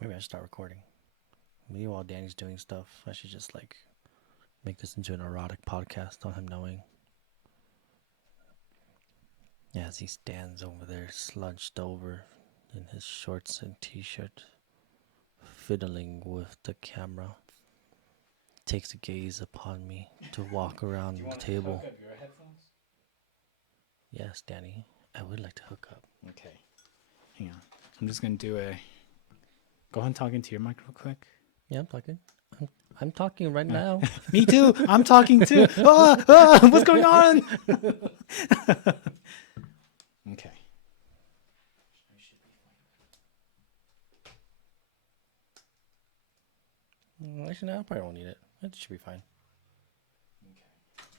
Maybe I should start recording. Maybe while Danny's doing stuff, I should just like make this into an erotic podcast on him knowing. As he stands over there, slouched over in his shorts and t-shirt, fiddling with the camera, takes a gaze upon me to walk around the table. Hook up your headphones? Yes, Danny, I would like to hook up. Okay. Hang on. I'm just going to do a... Go ahead and talk into your mic real quick. Yeah, I'm talking. I'm talking right now. Me too. I'm talking too. What's going on? Okay. Actually, no, I probably won't need it. It should be fine. Okay.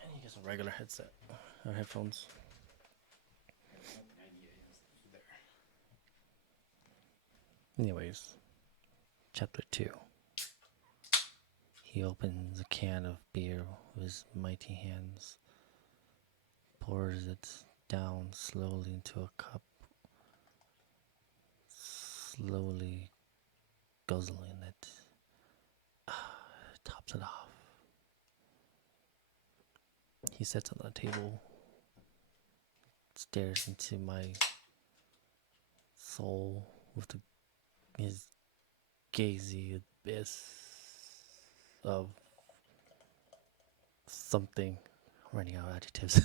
And you get some regular headset or headphones. Anyways, chapter 2. He opens a can of beer with his mighty hands, pours it down slowly into a cup, slowly guzzling it, tops it off. He sits on the table, stares into my soul with his gazy abyss of something. I'm running out of adjectives.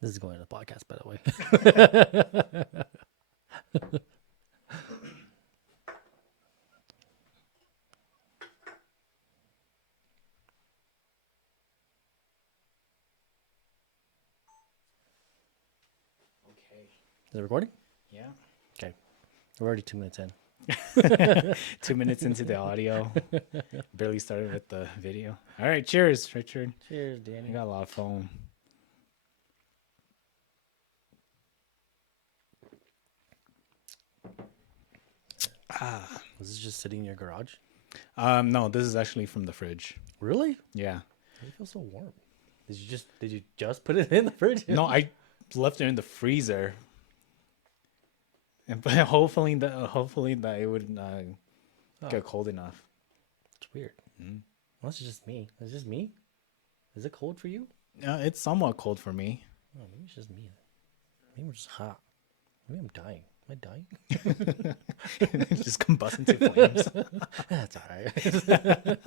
This is going to the podcast, by the way. Okay. Is it recording? Yeah. Okay. We're already 2 minutes in. 2 minutes into the audio. Barely started with the video. All right. Cheers, Richard. Cheers, Danny. You got a lot of foam. Was this just sitting in your garage? No, this is actually from the fridge. Really? Yeah. Why do you feel so warm? Did you just put it in the fridge? No, I left it in the freezer. But hopefully that it wouldn't get cold enough. It's weird. Well, it's just me. It's just me. Is it cold for you? It's somewhat cold for me. Oh, maybe it's just me. Maybe we're just hot. Maybe I'm dying. Am I dying? Just combust into flames. That's alright.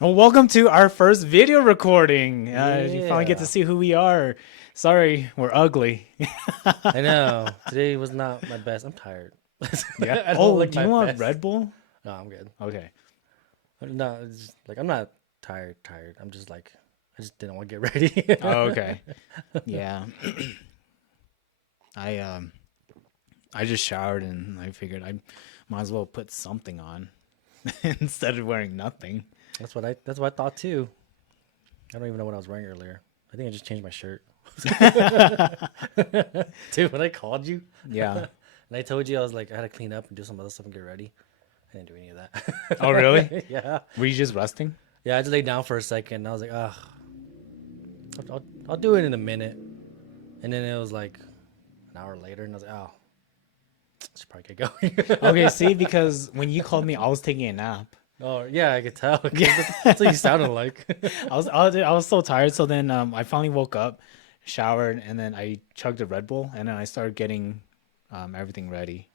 Well, welcome to our first video recording. You finally get Yeah. to see who we are. Sorry, we're ugly. I know. Today was not my best. I'm tired. Yeah. I don't Oh, look do you my want best. Red Bull? No, I'm good. Okay. No, it's just, like I'm not tired. I'm just like I just didn't want to get ready. Oh, okay. Yeah. I just showered and I figured I might as well put something on instead of wearing nothing. That's what I thought too. I don't even know what I was wearing earlier. I think I just changed my shirt. Dude, when I called you Yeah. and I told you I was like I had to clean up and do some other stuff and get ready, I didn't do any of that. Oh, really? Yeah. Were you just resting? Yeah, I just laid down for a second. And I was like, ugh, I'll do it in a minute. And then it was like an hour later, and I was like, oh, I should probably get going. Okay, see, because when you called me, I was taking a nap. Oh yeah, I could tell. Yeah, that's what you sounded like. I was so tired. So then I finally woke up, showered, and then I chugged a Red Bull, and then I started getting everything ready.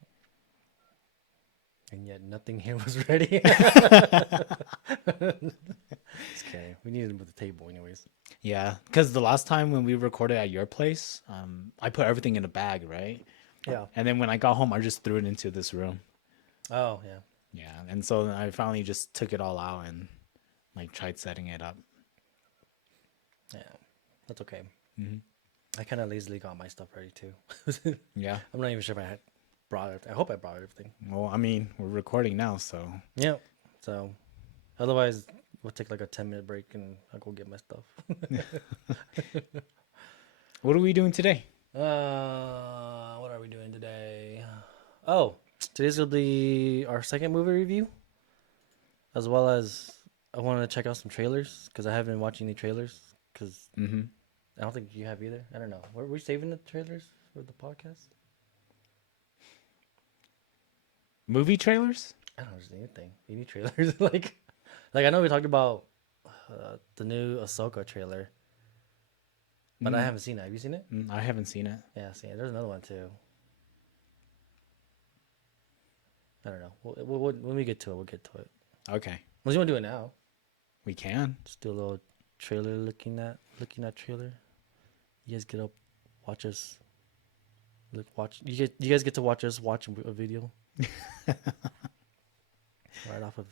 And yet nothing here was ready. It's okay. We needed to move the table anyways. Yeah, because the last time when we recorded at your place, I put everything in a bag, right? Yeah. And then when I got home, I just threw it into this room. Oh yeah. Yeah, and so I finally just took it all out and like tried setting it up. Yeah. That's okay. Mhm. I kind of lazily got my stuff ready too. Yeah. I'm not even sure if I had brought it. I hope I brought everything. Well, I mean, we're recording now, so Yeah. So, otherwise, we'll take like a 10-minute break and I'll go get my stuff. what are we doing today? What are we doing today? Oh, today's gonna be our second movie review, as well as I wanted to check out some trailers because I haven't been watching any trailers because Mm-hmm. I don't think you have either. I don't know. Were we saving the trailers for the podcast? Movie trailers? I don't know. Just anything. Any trailers? Like I know we talked about the new Ahsoka trailer, but I haven't seen it. Have you seen it? I haven't seen it. Yeah, I've seen it. There's another one too. I don't know. When we get to it, we'll get to it. Okay, Unless you want to do it now. we can. Just do a little trailer looking at trailer. You guys get up, watch us. Watch. You guys get to watch us watch a video. right off of.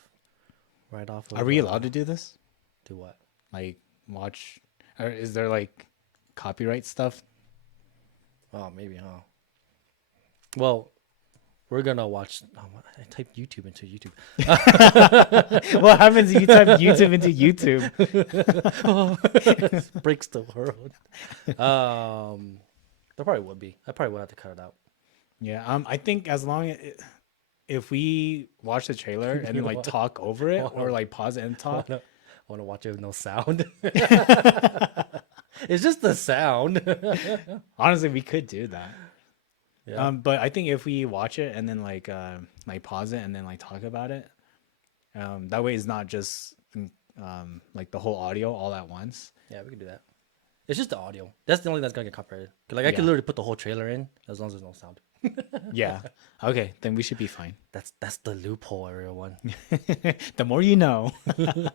Are we allowed to do this? do what? Like watch? Or is there like copyright stuff? Oh, maybe, huh? Well, we're gonna watch. Oh, I typed YouTube into YouTube. What happens if you type YouTube into YouTube? Breaks the world. There probably would be. I probably would have to cut it out. Yeah. I think as long as if we watch the trailer and then like talk over it or like pause it and talk. I want to watch it with no sound. It's just the sound. Honestly, we could do that. Yeah. But I think if we watch it and then like pause it and then like talk about it, that way it's not just like the whole audio all at once. Yeah, we can do that. It's just the audio. That's the only thing that's gonna get copyrighted. 'Cause, like I could literally put the whole trailer in as long as there's no sound. Yeah. Okay, then we should be fine. That's the loophole, everyone. The more you know. But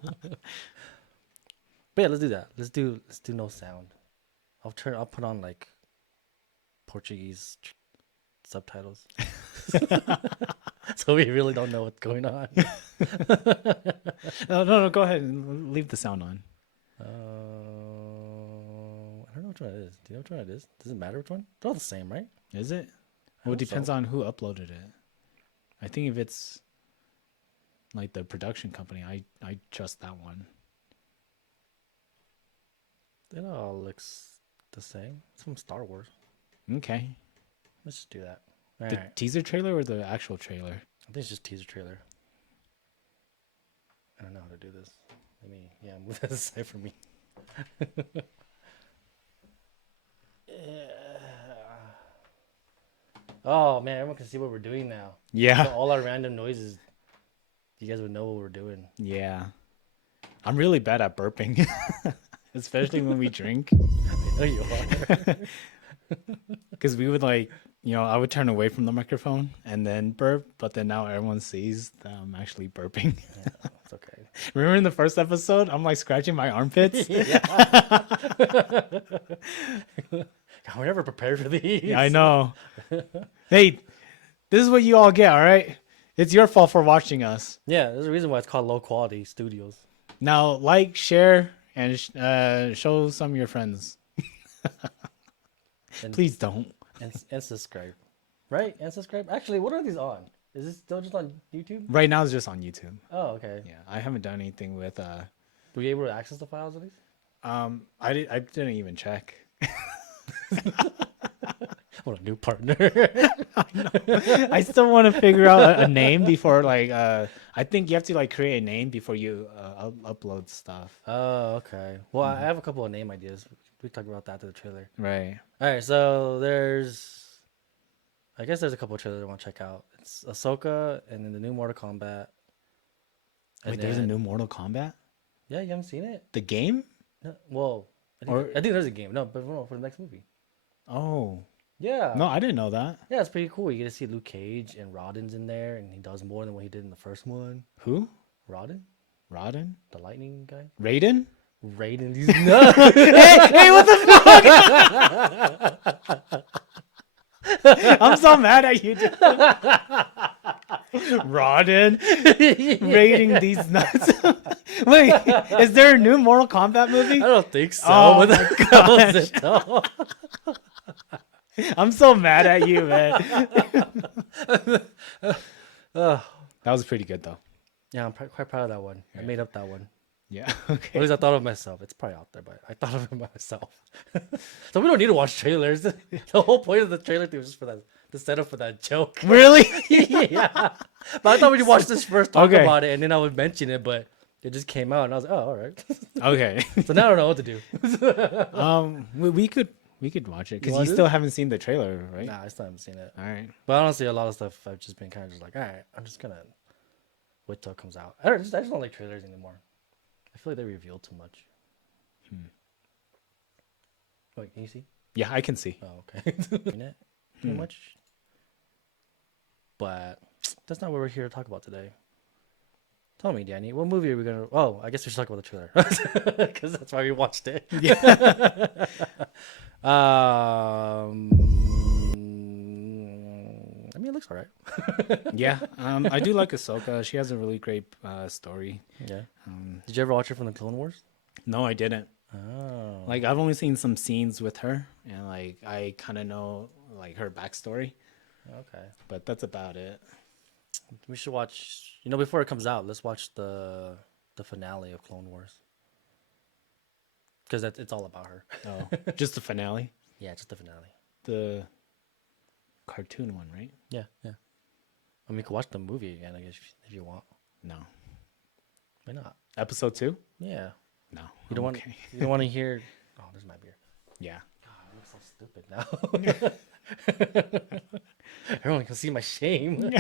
yeah, let's do that. Let's do no sound. I'll put on like Portuguese subtitles. So we really don't know what's going on. No, go ahead and leave the sound on. I don't know which one it is. Do you know which one it is? Does it matter which one? They're all the same, right? Is it? Well, it hope depends so. on who uploaded it. I think if it's like the production company, I trust that one. It all looks the same. It's from Star Wars. Okay. Let's just do that. All The right. teaser trailer or the actual trailer? I think it's just teaser trailer. I don't know how to do this. Let me, move that aside for me. Oh man, everyone can see what we're doing now. So Yeah. all our random noises, you guys would know what we're doing. Yeah. I'm really bad at burping, especially when we drink. I know you are. Because we would like, I would turn away from the microphone and then burp, but then now everyone sees that I'm actually burping. Yeah, it's okay. Remember in the first episode, I'm like scratching my armpits? Yeah. God, we're never prepared for these. Yeah, I know. Hey, this is what you all get, all right? It's your fault for watching us. Yeah, there's a reason why it's called Loqualitystudios. Now, like, share, and show some of your friends. And, Please don't. and subscribe. Right? And subscribe. Actually, what are these on? Is this still just on YouTube? Right now, it's just on YouTube. Oh, okay. Yeah, I haven't done anything with. Were you able to access the files of these? I didn't even check. What a new partner. I still want to figure out a name before like. I think you have to like create a name before you upload stuff. Oh, okay. Well, I have a couple of name ideas. We talked about that after the trailer. Right. All right, so I guess there's a couple of trailers I want to check out. It's Ahsoka and then the new Mortal Kombat. And Wait, there's a then- new Mortal Kombat? Yeah, you haven't seen it? The game? No, well, I think there's a game. No, but no, for the next movie. Oh. Yeah. No, I didn't know that. Yeah, it's pretty cool. You get to see Luke Cage and Rodden's in there, and he does more than what he did in the first one. Who? Rodden, Rodden? the lightning guy. Raiden? Raiden, these nuts. Hey, what the fuck? I'm so mad at you. Dude. Rodden raiding these nuts. Wait, is there a new Mortal Kombat movie? I don't think so. Oh What my the hell is it, though? I'm so mad at you, man. Ugh. That was pretty good, though. Yeah, I'm quite proud of that one. I made up that one. Yeah. At Okay. least I thought of myself. It's probably out there, but I thought of it myself. So we don't need to watch trailers. The whole point of the trailer thing was just for that, the setup for that joke. Really? Yeah. But I thought we'd watch this first, talk Okay. about it, and then I would mention it. But It just came out, and I was like, oh, all right. Okay. So now I don't know what to do. We could watch it You because you want still this? haven't seen the trailer, right? Nah, I still haven't seen it. All right. But honestly, a lot of stuff I've just been kind of just like, all right, I'm just gonna wait till it comes out. I just don't like trailers anymore. I feel like they reveal too much. Wait, can you see? Yeah, I can see. Oh, okay. Seen it too much. But that's not what we're here to talk about today. Tell me, Danny, what movie are we gonna? Oh, I guess we should talk about the trailer because that's why we watched it. Yeah. I mean, it looks alright. Yeah. I do like Ahsoka. She has a really great story. Yeah. Did you ever watch it from the Clone Wars? No, I didn't. Oh. Like I've only seen some scenes with her, and like I kind of know like her backstory, Okay. but that's about it. We should watch. Before it comes out, let's watch the finale of Clone Wars because it's all about her. Oh, just the finale, Yeah, just the finale. the cartoon one, right? Yeah, yeah. I mean, we could watch the movie again, I guess, if you want. No, Why not? episode 2. Yeah. No, You don't I'm want. okay. You don't want to hear. Oh, there's my beer. Yeah. God, I look so stupid now. Everyone can see my shame.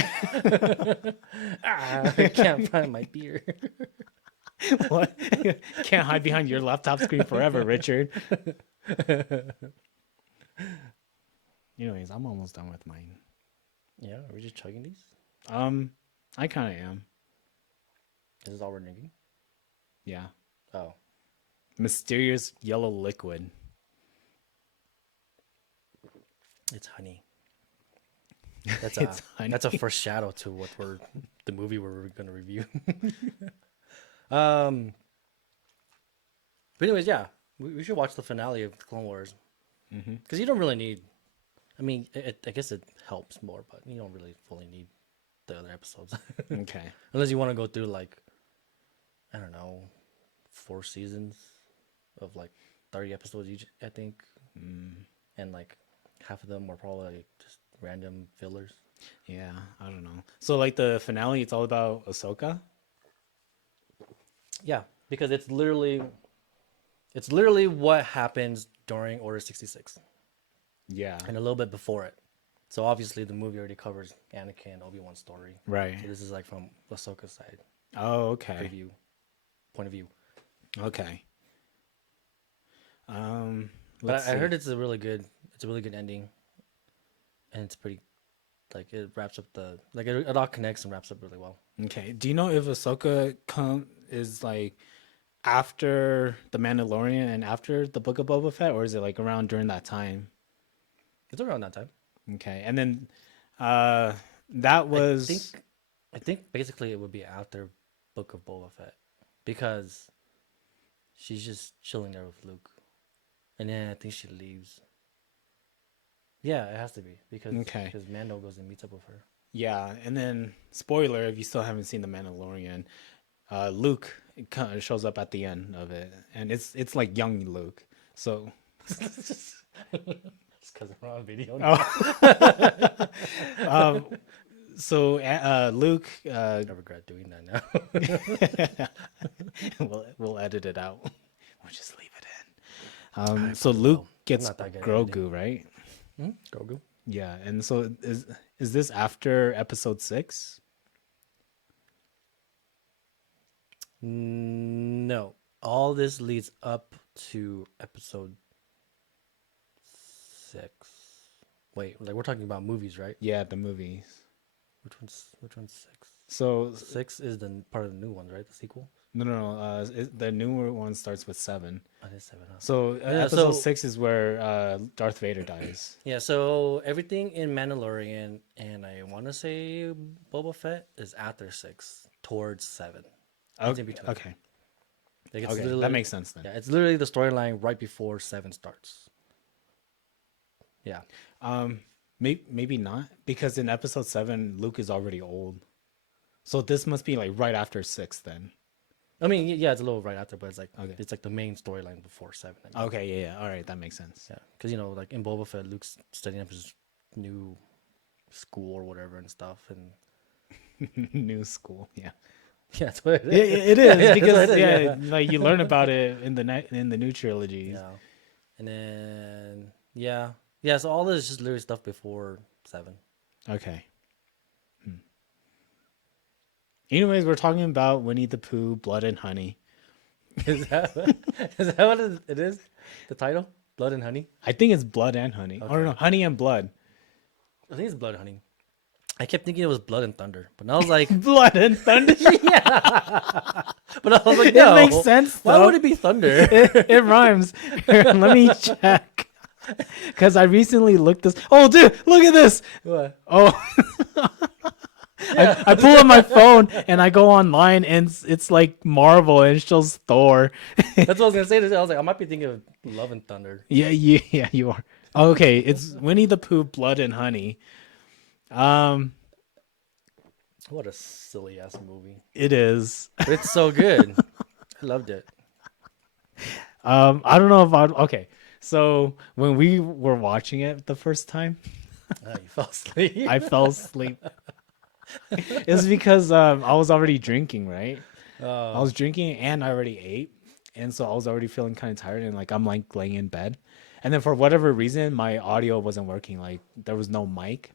I can't find my beer. What? Can't hide behind your laptop screen forever, Richard. Anyways, I'm almost done with mine. Yeah, are we just chugging these? I kind of am. This is all we're drinking. Yeah. Oh, Mysterious yellow liquid. it's honey. That's It's honey. That's a foreshadow to the movie we're gonna review. But anyways, yeah, we should watch the finale of Clone Wars because you don't really need. I mean, I guess it helps more, but you don't really fully need the other episodes Okay. unless you want to go through like, I don't know, 4 seasons of like 30 episodes each, I think, and like half of them were probably like, just random fillers. Yeah, I don't know. So like the finale, it's all about Ahsoka. Yeah, because it's literally what happens during Order 66 Yeah. and a little bit before it. So obviously the movie already covers Anakin and Obi-Wan's story. Right. So this is like from Ahsoka's side Oh, okay. point of view. Okay. But Let's I see. heard it's a really good ending, and it's pretty like it wraps up it all connects and wraps up really well. Okay. Do you know if Ahsoka is like after the Mandalorian and after the Book of Boba Fett, or is it like around during that time? It's around that time. Okay. And then that was I think basically it would be after Book of Boba Fett because she's just chilling there with Luke, and then I think she leaves. Yeah, it has to be because Okay. Mando goes and meets up with her. yeah, and then spoiler if you still haven't seen the Mandalorian, Luke kind of shows up at the end of it, and it's like young Luke. So Just because we're on video. so Luke, I regret doing that now. we'll edit it out. We'll just leave it in. I So probably Luke will. gets Not that good at Grogu, right? Grogu. Yeah, and so is this after episode 6? No, all this leads up to episode 6. Wait, like we're talking about movies, right? Yeah, the movies. Which one's 6? So 6 is the part of the new ones, right? The sequel. no. The newer one starts with 7. Oh, it is 7. Huh? So Yeah, episode so- 6 is where Darth Vader dies. Yeah, so everything in Mandalorian and I want to say Boba Fett is after 6, towards 7. It's in between. Okay. Like it's Okay, literally- that makes sense then. Yeah, it's literally the storyline right before 7 starts. Yeah. Maybe not, because in episode 7 Luke is already old. So this must be like right after 6 then. I mean, yeah, it's a little right after, but it's like Okay. it's like the main storyline before 7. I mean. Okay, yeah. All right, that makes sense. Yeah, because like in Boba Fett, Luke's setting up his new school or whatever and stuff, and New school, yeah. Yeah, that's what it It, is. it Yeah, is yeah, that's what because it is. yeah, Yeah. like you learn about it in the new trilogies. Yeah. And then yeah, yeah. So all this is just literally stuff before 7. Okay. Hmm. Anyways, we're talking about Winnie the Pooh, Blood and Honey. Is that is that what it is? The title, Blood and Honey. I think it's Blood and Honey. I don't know, Okay, Honey and Blood. I think it's Blood and Honey. I kept thinking it was Blood and Thunder, but I was like, Blood and Thunder. yeah. But I was like, It makes no. sense Why would though. it be Thunder? It rhymes. Let me check. Because I recently looked this. Oh, dude, look at this. What? Oh, Yeah, I pull up my phone and I go online and it's like Marvel and it shows Thor. that's what I was gonna say. I was like, I might be thinking of Love and Thunder. Yeah, you are. Okay, it's Winnie the Pooh, Blood and Honey. Um, What a silly ass movie, it is. but it's so good. I loved it. I don't know if I. Okay, so when we were watching it the first time, Oh, you fell asleep. I fell asleep. It's because I was already drinking, right? I was drinking and I already ate, and so I was already feeling kind of tired and like I'm like laying in bed, and then for whatever reason my audio wasn't working. Like there was no mic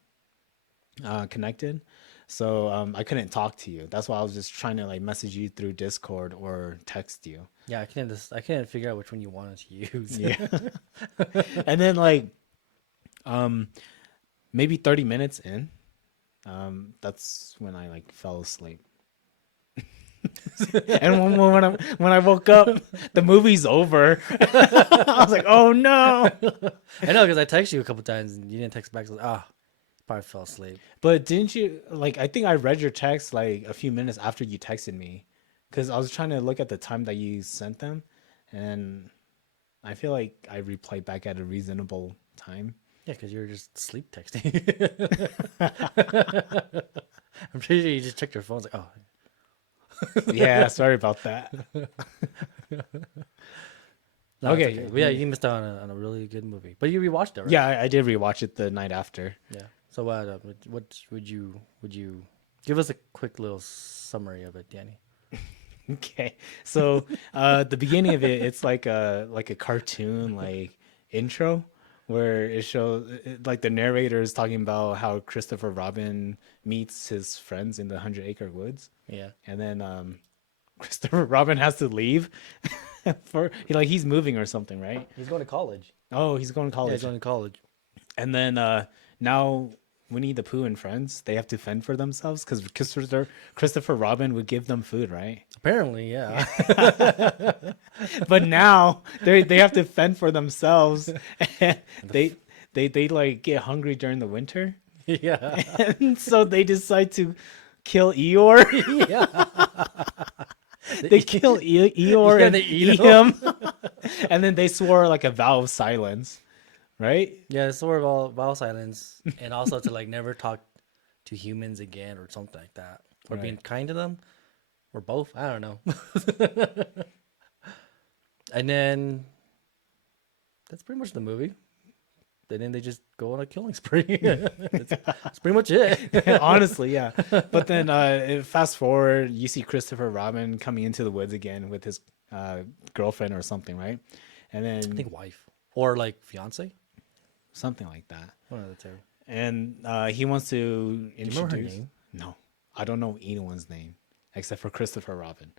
connected, so I couldn't talk to you. That's why I was just trying to like message you through Discord or text you. Yeah, I can't figure out which one you wanted to use. Yeah, and then like um maybe 30 minutes in, that's when I like fell asleep. And when I woke up, the movie's over. I was like, "Oh no!" I know because I texted you a couple times and you didn't text back. So I was like, probably fell asleep. But didn't you like? I think I read your text like a few minutes after you texted me, because I was trying to look at the time that you sent them, and I feel like I replied back at a reasonable time. Yeah, because you were just sleep texting. I'm pretty sure you just checked your phone. Like, oh, Yeah, sorry about that. no, it's Okay, okay. But yeah, you missed out on a really good movie. But you rewatched it, right? yeah, I did rewatch it the night after. Yeah. So what would you give us a quick little summary of it, Danny? Okay, so the beginning of it, it's like a cartoon like intro where it shows like the narrator is talking about how Christopher Robin meets his friends in the 100 Acre Woods, Yeah. and then Christopher Robin has to leave for he's moving or something, right? He's going to college. Oh, he's going to Yeah, he's college, going to college. and then now Winnie the Pooh and friends they have to fend for themselves because Christopher Robin would give them food, right? Apparently, yeah. But now they have to fend for themselves, and they like get hungry during the winter, Yeah. and so they decide to kill Eeyore. Yeah. They kill Eeyore Yeah, and they eat eat him, and then they swore like a vow of silence, right? Yeah, it's sort of all vow silence, and also to like never talk to humans again or something like that, or being Right. kind to them, or both. I don't know. And then that's pretty much the movie. And then they just go on a killing spree. That's pretty much it. Honestly, yeah. But then fast forward, you see Christopher Robin coming into the woods again with his girlfriend or something, right? And I then think wife or like fiance, something like that. one of the two. And he wants to Do you remember her introduce. name? No, I don't know anyone's name except for Christopher Robin.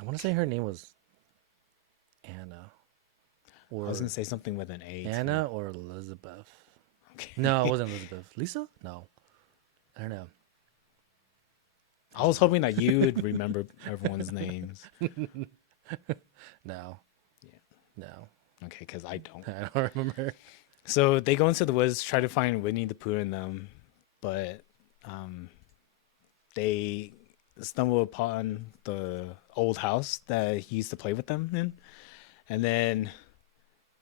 I want to say her name was Anna, I or was gonna say something with an A. too. Anna or Elizabeth. Okay. No, it wasn't Elizabeth. Lisa? No, I don't know. I was hoping that you would remember everyone's names. No, Yeah. no, Okay, because I don't. I don't remember. So they go into the woods, try to find Winnie the Pooh and them, but they stumble upon the old house that he used to play with them in. And then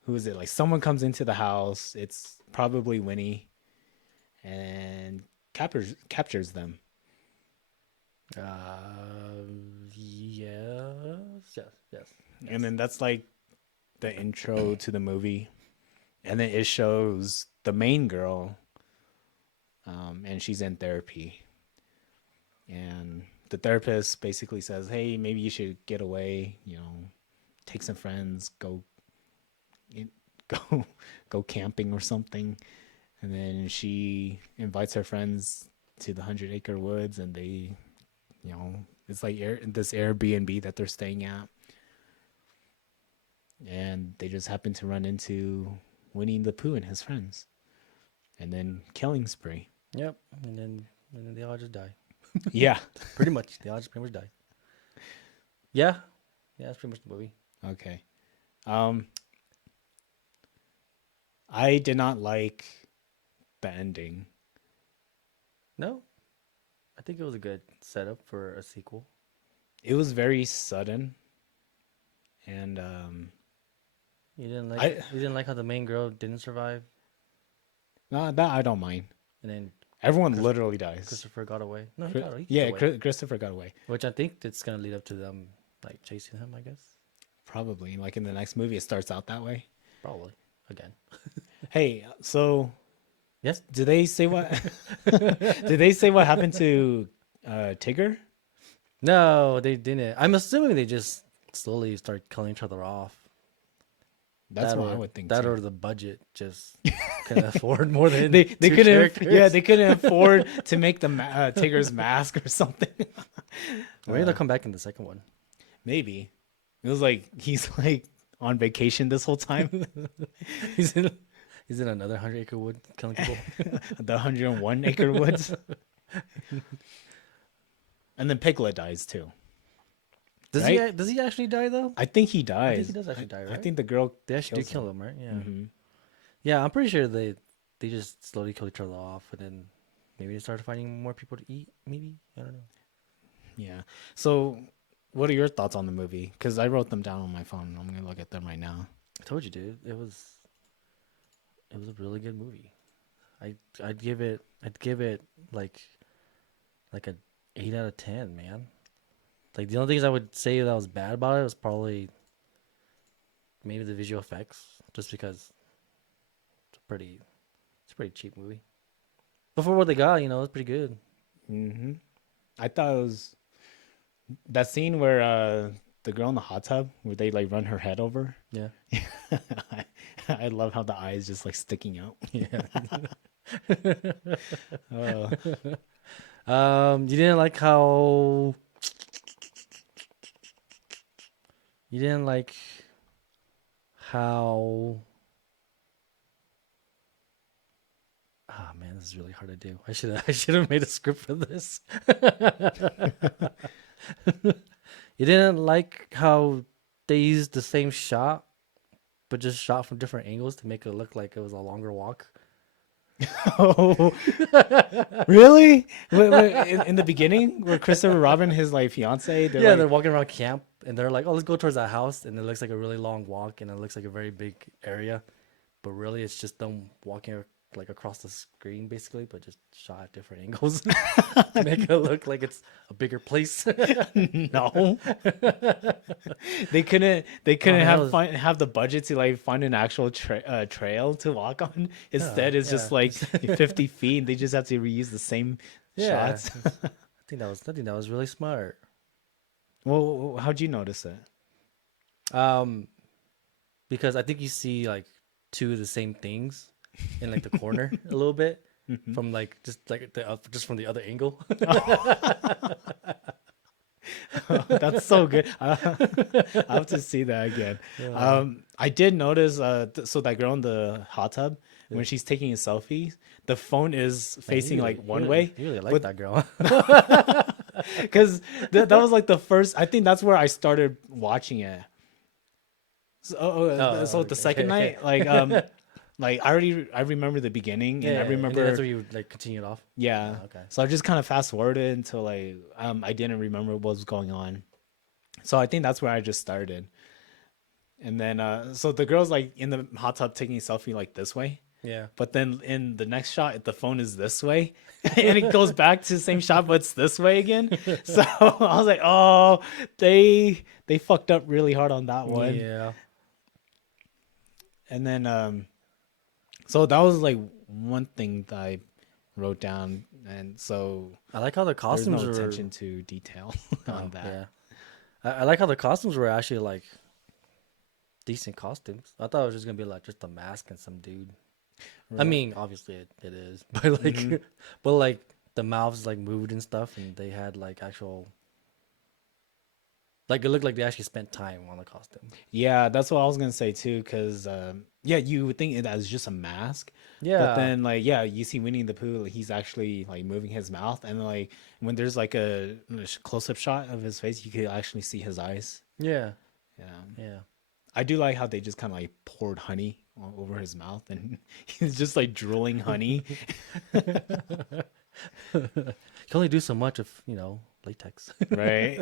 who is it? Like someone comes into the house. It's probably Winnie and captures them. Yes. And then that's like the intro to the movie. And then it shows the main girl, and she's in therapy. And the therapist basically says, "Hey, maybe you should get away. Take some friends, go go camping or something." And then she invites her friends to the 100 Acre Woods, and it's like this Airbnb that they're staying at, and they just happen to run into Winnie the Pooh and his friends, and then killing spree. Yep. And then they all just die. Yeah. Pretty much. They all just pretty much die. Yeah. Yeah, that's pretty much the movie. Okay. Um, I did not like the ending. No, I think it was a good setup for a sequel. It was very sudden, and I You didn't like how the main girl didn't survive, no, that I don't mind. and then Everyone literally dies. Christopher got away. No, he Yeah, gets away. Christopher got away. Which I think it's gonna lead up to them like chasing him. I guess Probably like in the next movie, it starts out that way. probably again. Hey, so Yes. did they say what? Did they say what happened to Tigger? No, they didn't. I'm assuming they just slowly start killing each other off. That's what I would think. That Too. or the budget just couldn't afford more than They two couldn't. characters. Yeah, they couldn't afford to make the Tigger's mask or something. Maybe they'll come back in the second one. Maybe it was like he's like on vacation this whole time. He's in another 100 Acre Wood killing people. The 101 Acre Woods. And then Piglet dies too. Does he actually die though? I think he I dies. think he does actually die, right? I think the girl. They actually do kills kill him, right? Yeah. Mm-hmm. Yeah, I'm pretty sure they just slowly kill each other off, and then maybe they started finding more people to eat. Maybe I don't know. Yeah. So, what are your thoughts on the movie? Because I wrote them down on my phone. I'm gonna look at them right now. I told you, dude. It was a really good movie. I'd give it like an 8 out of 10, man. Like the only things I would say that was bad about it was probably maybe the visual effects, just because it's a pretty cheap movie. But for what they got, it's pretty good. Mm-hmm. I thought it was that scene where the girl in the hot tub where they like run her head over. Yeah. I love how the eyes just like sticking out. Yeah. Oh. You didn't like how you didn't like how ah man, this is really hard to do. I should have made a script for this. You didn't like how they used the same shot but just shot from different angles to make it look like it was a longer walk. Oh, really? In the beginning, where Christopher Robin, his like fiance, They're walking around camp and they're like, "Oh, let's go towards that house," and it looks like a really long walk and it looks like a very big area, but really it's just them walking like across the screen basically, but just shot at different angles to make it look like it's a bigger place. No, they couldn't. They couldn't have the budget to like find an actual trail to walk on. Instead, it's just like 50 feet. And they just have to reuse the same shots. I think that was really smart. Well, how'd you notice it? Because I think you see like two of the same things in like the corner a little bit from like just from the other angle. Oh, that's so good. I have to see that again. I did notice. So that girl in the hot tub, when she's taking a selfie, the phone is facing like one way. You really like that girl. Because that was like the first. I think that's where I started watching it. So the second night, like I remember the beginning, and I remember that's where you like continued off. Yeah. Oh, okay. So I just kind of fast forwarded until like I didn't remember what was going on. So I think that's where I just started. And then so the girl's like in the hot tub taking a selfie like this way. Yeah. But then in the next shot, the phone is this way, and it goes back to the same shot, but it's this way again. So I was like, oh, they fucked up really hard on that one. Yeah. And then so that was like one thing that I wrote down, and so I like how the there's no costumes were. attention to detail on Oh that. yeah, I like how the costumes were actually like decent costumes. I thought it was just gonna be like just a mask and some dude. I Right. mean, obviously it is, but Hmm. like, but like the mouths like moved and stuff, and they had like actual like it looked like they actually spent time on the costume. Yeah, that's what I was gonna say too. Cause yeah, you would think it as just a mask, but Yeah, then like yeah, you see Winnie the Pooh, like, he's actually like moving his mouth, and like when there's like a close up shot of his face, you could actually see his eyes. yeah, Yeah, yeah. I do like how they just kind of like poured honey over his mouth, and he's just like drooling honey. You can only do so much of latex. Right?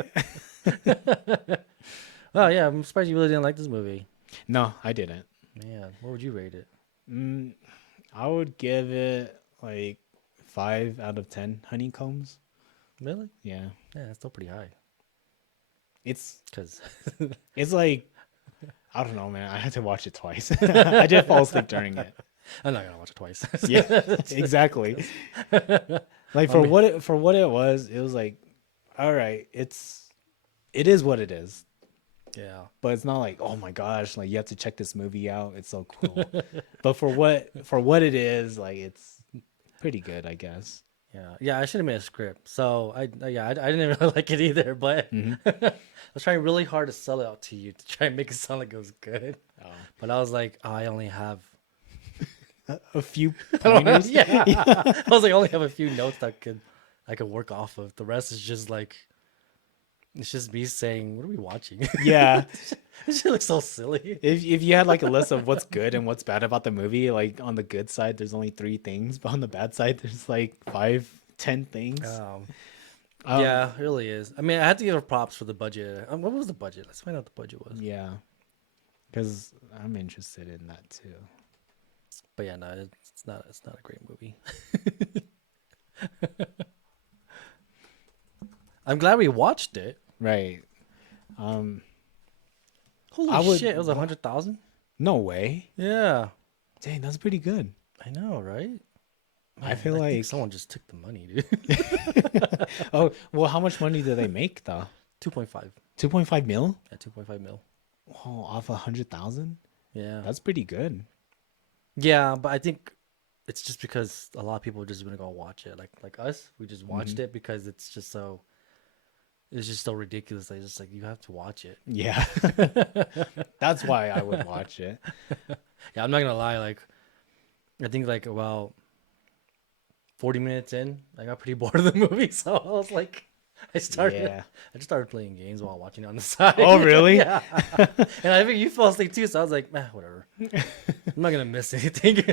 Oh yeah, I'm surprised you really didn't like this movie. No, I didn't. Man, what would you rate it? Mm, I would give it like 5 out of 10 honeycombs. Really? Yeah, Yeah, it's still pretty high. it's Cause it's like I don't know, man. I had to watch it twice. I did fall asleep during it. I'm not gonna watch it twice. Yeah, exactly. Like I mean, for what it was like, all right, it is what it is. yeah, But it's not like, oh my gosh, like you have to check this movie out. It's so cool. But for what it is, like it's pretty good, I guess. yeah. I should have made a script. So I didn't really like it either, but Hmm. I was trying really hard to sell it out to you to try and make it sound like it was good. Oh. But I was like, oh, I only have. A few I don't pointers. yeah. I was like, I only have a few notes that I could work off of. The rest is just like it's just me saying, "What are we watching?" Yeah. This shit looks so silly. If you had like a list of what's good and what's bad about the movie, like on the good side, there's only 3 things, but on the bad side, there's like 5, 10 things. Um, Yeah, it really is. I mean, I had to give her props for the budget. What was the budget? Let's find out what the budget was. yeah, because I'm interested in that too. But yeah, no, it's not a great movie. I'm glad we watched it. Right. Um, I Holy would. shit, it was 100,000. No way. Yeah, Dang, that's pretty good. I know, right? I Man, feel I think like. someone just took the money, dude. Oh, well, how much money do they make though? 2.5. 2.5 mil? Yeah, 2.5 mil. Oh, off 100,000? Yeah. That's pretty good. Yeah, but I think it's just because a lot of people are just gonna go watch it. Like us, we just watched Hmm. it because it's just so ridiculous. Like just like you have to watch it. Yeah. That's why I would watch it. Yeah, I'm not gonna lie. Like I think like about 40 minutes in, I got pretty bored of the movie, so I was like, Yeah. I just started playing games while watching it on the side. Oh, really? Yeah. And I think you fell asleep too, so I was like, whatever. I'm not gonna miss anything.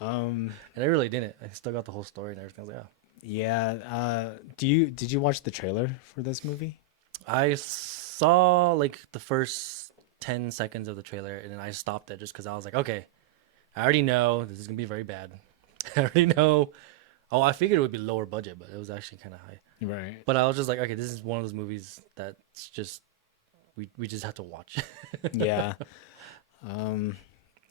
Um, And I really didn't. I still got the whole story and everything. I was like, oh. yeah. Did you watch the trailer for this movie? I saw like the first 10 seconds of the trailer and then I stopped it just because I was like, okay, I already know this is gonna be very bad. I already know. Oh, I figured it would be lower budget, but it was actually kind of high. Right. But I was just like, okay, this is one of those movies that's just we just have to watch. Yeah. Um,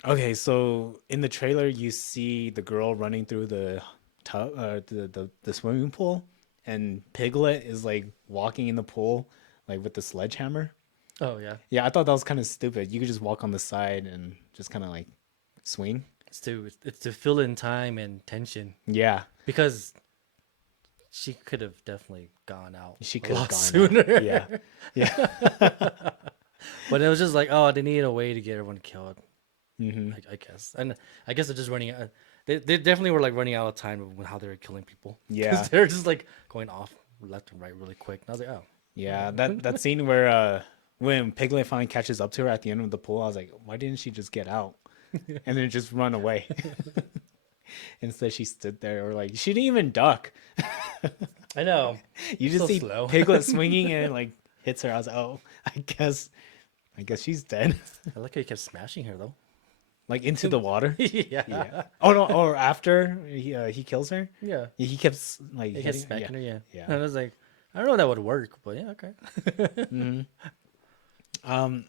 okay, so in the trailer you see the girl running through the tub, the swimming pool, and Piglet is like walking in the pool like with the sledgehammer. Oh yeah, Yeah, I thought that was kind of stupid. You could just walk on the side and just kind of like swing. it's to fill in time and tension Yeah, because she could have definitely gone out she a could have lot gone sooner. out. Yeah, yeah. But it was just like, oh, they needed a way to get everyone killed. Hmm. I guess, and I guess they're just running. They definitely were like running out of time of how they were killing people. Yeah. Because they're just like going off left and right really quick. And I was like, oh, Yeah, that scene where when Piglet finally catches up to her at the end of the pool, I was like, why didn't she just get out and then just run away? Instead, she stood there, or like she didn't even duck. I know. You just So see slow. Piglet swinging and it, like hits her. I was like, oh, I guess she's dead. I like how you kept smashing her though. Like into the water. Yeah. Yeah. Oh no! Or after he kills her, Yeah. he kept like He kept hitting- smacking her. Yeah. Yeah. And I was like, I don't know if that would work, but yeah, okay. Mhm.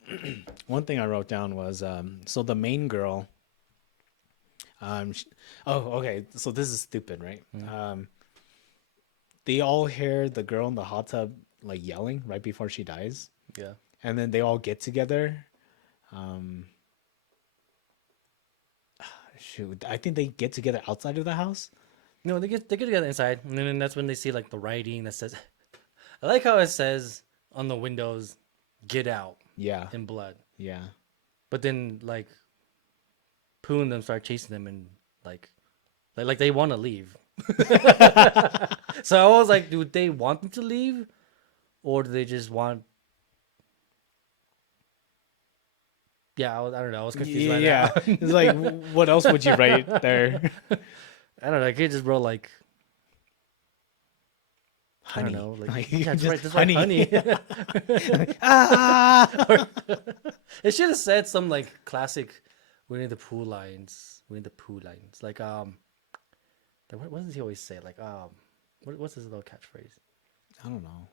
One thing I wrote down was so the main girl, sh- oh, okay. So this is stupid, right? Mm. They all hear the girl in the hot tub like yelling right before she dies, Yeah. and then they all get together. Um, Shoot, I think they get together outside of the house. No, they get together inside, and then that's when they see like the writing that says. I like how it says on the windows, "Get out" Yeah, in blood. yeah. But then like Pooh and them start chasing them, and like they want to leave. So I was like, do they want them to leave, or do they just want? Yeah, I don't know. I was confused by Yeah, that. it's like, what else would you write there? I don't know. I could just wrote like I don't Honey, know. Like like yeah, just that's right, honey. ah. It should have said some like classic Winnie the Pooh lines. Winnie the Pooh lines. Like what does he always say? Like what's his little catchphrase? I don't know.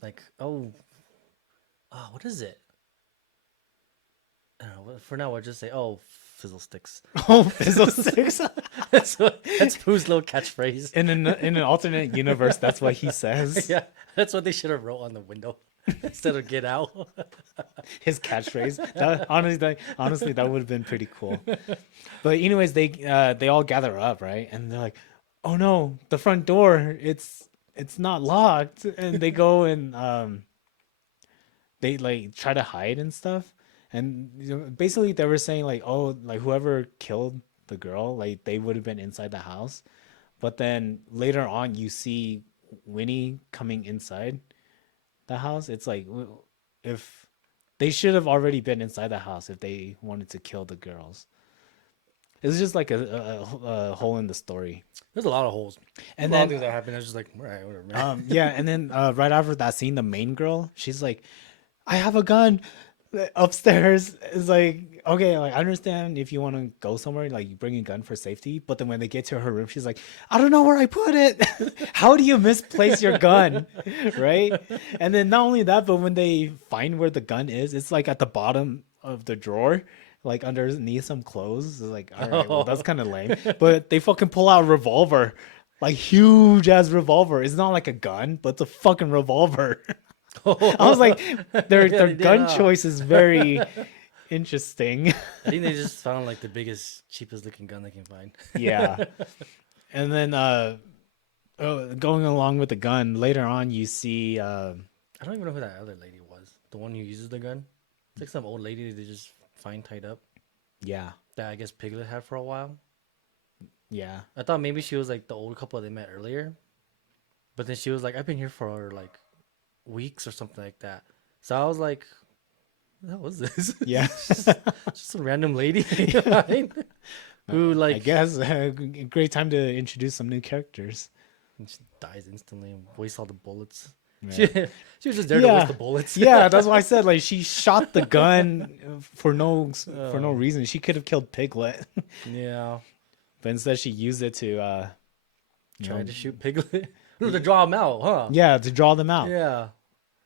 Like what is it? I don't know. For now, I'll just say fizzle sticks. Oh, fizzlesticks. That's Pooh's little catchphrase. In an alternate universe, that's what he says. Yeah, that's what they should have wrote on the window instead of "get out." His catchphrase. Honestly, that would have been pretty cool. But anyways, they all gather up, right? And they're like, "Oh no, the front door, it's not locked." And they go and they like try to hide and stuff. And basically they were saying like, "Oh, like whoever killed the girl, like they would have been inside the house." But then later on you see Winnie coming inside the house. It's like, if they should have already been inside the house if they wanted to kill the girls. It's just like a hole in the story. There's a lot of holes. And A lot of then things that happen. I was just like, all right, whatever. yeah, and then right after that scene, the main girl, she's like, "I have a gun." Upstairs is like, okay, like I understand if you want to go somewhere, like you bring a gun for safety, but then when they get to her room, she's like, "I don't know where I put it." How do you misplace your gun? Right? And then not only that, but when they find where the gun is, it's like at the bottom of the drawer, like underneath some clothes. It's like, all right, well, that's kind of lame. But they fucking pull out a revolver, like huge ass revolver. It's not like a gun, but it's a fucking revolver. I was like, their Yeah, their they did, gun huh? choice is very interesting. I think they just found like the biggest, cheapest looking gun they can find. Yeah. And then going along with the gun, later on you see I don't even know who that other lady was. The one who uses the gun. It's like some old lady they just find tied up yeah. that I guess Piglet had for a while. Yeah. I thought maybe she was like the old couple they met earlier, but then she was like, "I've been here for like weeks or something like that." So I was like, "What was this?" Yeah. Just a random lady right? Who I like guess great time to introduce some new characters. she dies instantly and wastes all the bullets. Yeah. She was just there to waste the bullets. Yeah, that's why I said like she shot the gun for no Oh. reason. She could have killed Piglet, Yeah. but instead she used it to you Tried know, to shoot Piglet. To draw him out, huh? yeah, to draw them out. Yeah.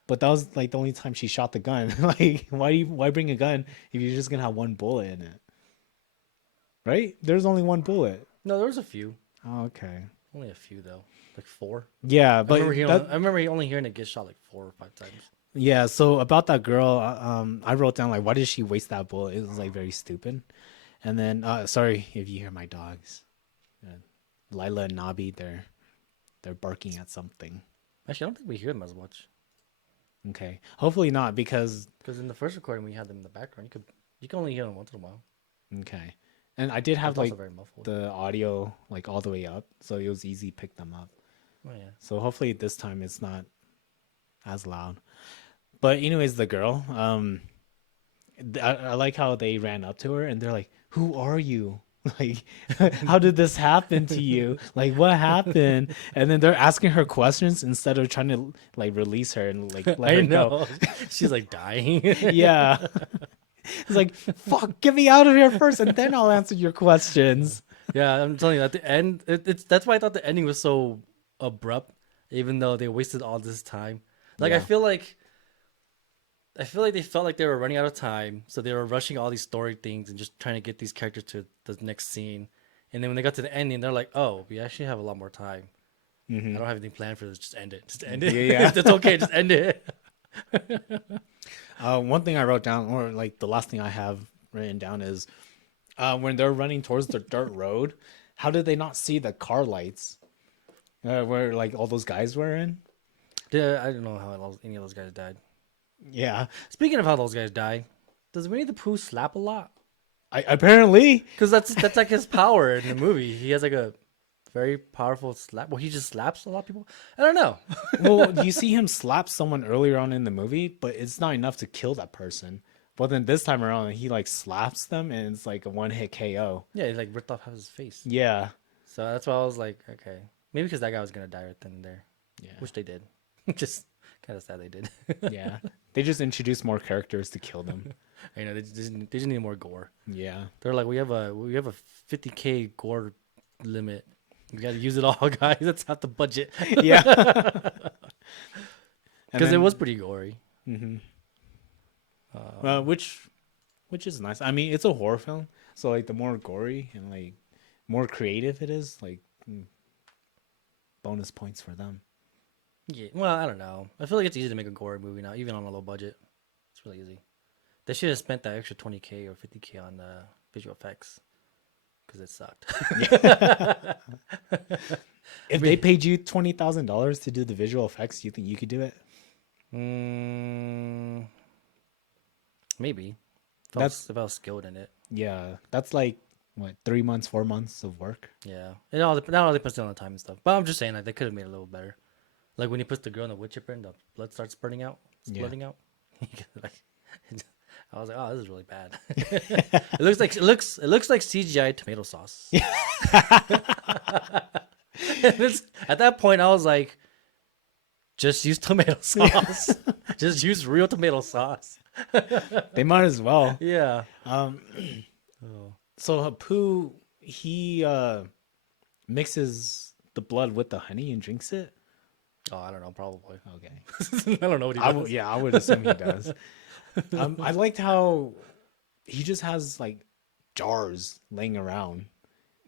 But that was like the only time she shot the gun. Like, why bring a gun if you're just gonna have one bullet in it? Right? There's only one bullet. No, there was a few. Oh, okay. Only a few though. Like four. Yeah, but I remember only hearing it get shot like 4 or 5 times. yeah. So about that girl, I wrote down like, why did she waste that bullet? It was like very stupid. And then, sorry if you hear my dogs, Lila and Nobby, they're barking at something. Actually, I don't think we hear them as much. Okay, hopefully not because Because in the first recording we had them in the background. You can only hear them once in a while. okay, and I did have It's also like very muffled. the audio like all the way up, so it was easy to pick them up. Oh yeah. So hopefully this time it's not as loud. But anyways, the girl, I like how they ran up to her and they're like, "Who are you? Like, how did this happen to you? Like, what happened?" And then they're asking her questions instead of trying to like release her and like let I her know. go. She's like dying. Yeah, it's like, "Fuck, get me out of here first, and then I'll answer your questions." Yeah, I'm telling you, at the end, it's that's why I thought the ending was so abrupt, even though they wasted all this time. Like Yeah. I feel like they felt like they were running out of time, so they were rushing all these story things and just trying to get these characters to the next scene. And then when they got to the ending, they're like, "Oh, we actually have a lot more time. I Mm-hmm. don't have anything planned for this. Just end it. Just end Yeah, it. yeah. It's okay. Just end it." One thing I wrote down, or like the last thing I have written down, is when they're running towards the dirt road, how did they not see the car lights where like all those guys were in? Yeah, I don't know how any of those guys died. Yeah, Speaking of how those guys died, does Winnie the Pooh slap a lot? I apparently. Because that's like his power in the movie. He has like a very powerful slap. Well, he just slaps a lot of people. I don't know. Well, you see him slap someone earlier on in the movie, but it's not enough to kill that person. But then this time around, he like slaps them, and it's like a one hit KO. Yeah, he like ripped off half his face. Yeah, So that's why I was like, okay, maybe because that guy was gonna die right then and there, yeah, which they did. Just kind of sad they did. yeah. They just introduced more characters to kill them. You know, they just need more gore. Yeah, They're like, we have a 50K gore limit. We got to use it all, guys. That's half the budget. yeah. Because it was pretty gory. Mm-hmm. Which is nice. I mean, it's a horror film, so like the more gory and like more creative it is, like bonus points for them. Yeah. Well, I don't know. I feel like it's easy to make a gory movie now, even on a low budget. It's really easy. They should have spent that extra 20K or 50K on the visual effects because it sucked. If they paid you $20,000 to do the visual effects, you think you could do it? mm, maybe. If I was skilled in it. Yeah, that's like what 3 months, 4 months of work. Yeah. It all depends on the time and stuff. But I'm just saying, like, they could have made it a little better. Like when he puts the girl in the wood chipper and the blood starts splitting out. Like, I was like, oh, this is really bad. it looks like CGI tomato sauce. At that point, I was like, just use tomato sauce. Just use real tomato sauce. They might as well. Yeah. So Apu, he mixes the blood with the honey and drinks it. Oh, I don't know. Probably. Okay. I don't know what he does. Yeah, I would assume he does. I liked how he just has like jars laying around.